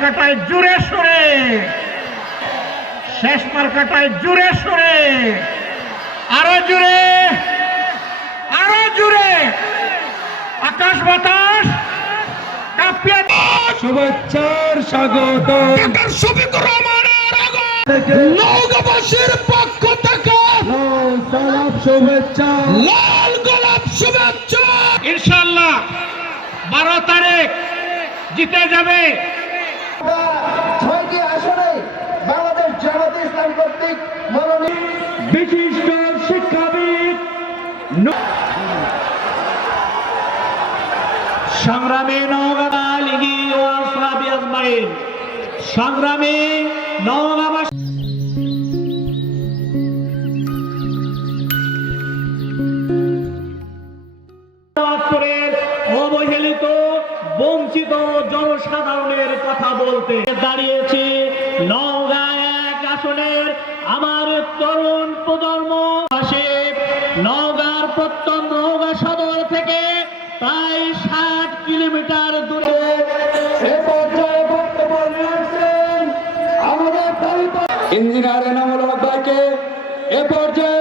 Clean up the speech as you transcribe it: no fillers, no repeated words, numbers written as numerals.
মার্কাটায় জুড়ে সরে, শেষ মার্কাটায় জুড়ে সরে, আরো জুড়ে, আরো জুড়ে, আকাশ বাতাস কাঁপিয়ে। শুভেচ্ছার স্বাগত শফিকুর রহমানের নওগাঁবাসীর পক্ষ থেকে সালাম শুভেচ্ছা, লাল গোলাপ শুভেচ্ছা। ইনশাআল্লাহ 12 তারিখ জিতে যাবে। 6টি আসনে বাংলাদেশ জামাত ইসলাম কর্তৃক মনোনীত বিশিষ্ট শিক্ষাবিদ সংগ্রামী নওগাঁ লিগি ও আসহাবি আজমাইন, সংগ্রামী নওগাঁবাসী অবহেলিত বঞ্চিত জনসাধারণের কথা বলতে দাঁড়িয়েছি নওগাঁ 1 আসনের আমার তরুণ প্রজন্ম আসে। নওগাঁর প্রত্যন্ত নওগাঁ সদর থেকে প্রায় 60 কিলোমিটার দূরে এ পর্যায়ে বক্তব্য নিয়েছেন আমাদের ইঞ্জিনিয়ার এনামুল হক ভাইকে এ পর্যায়ে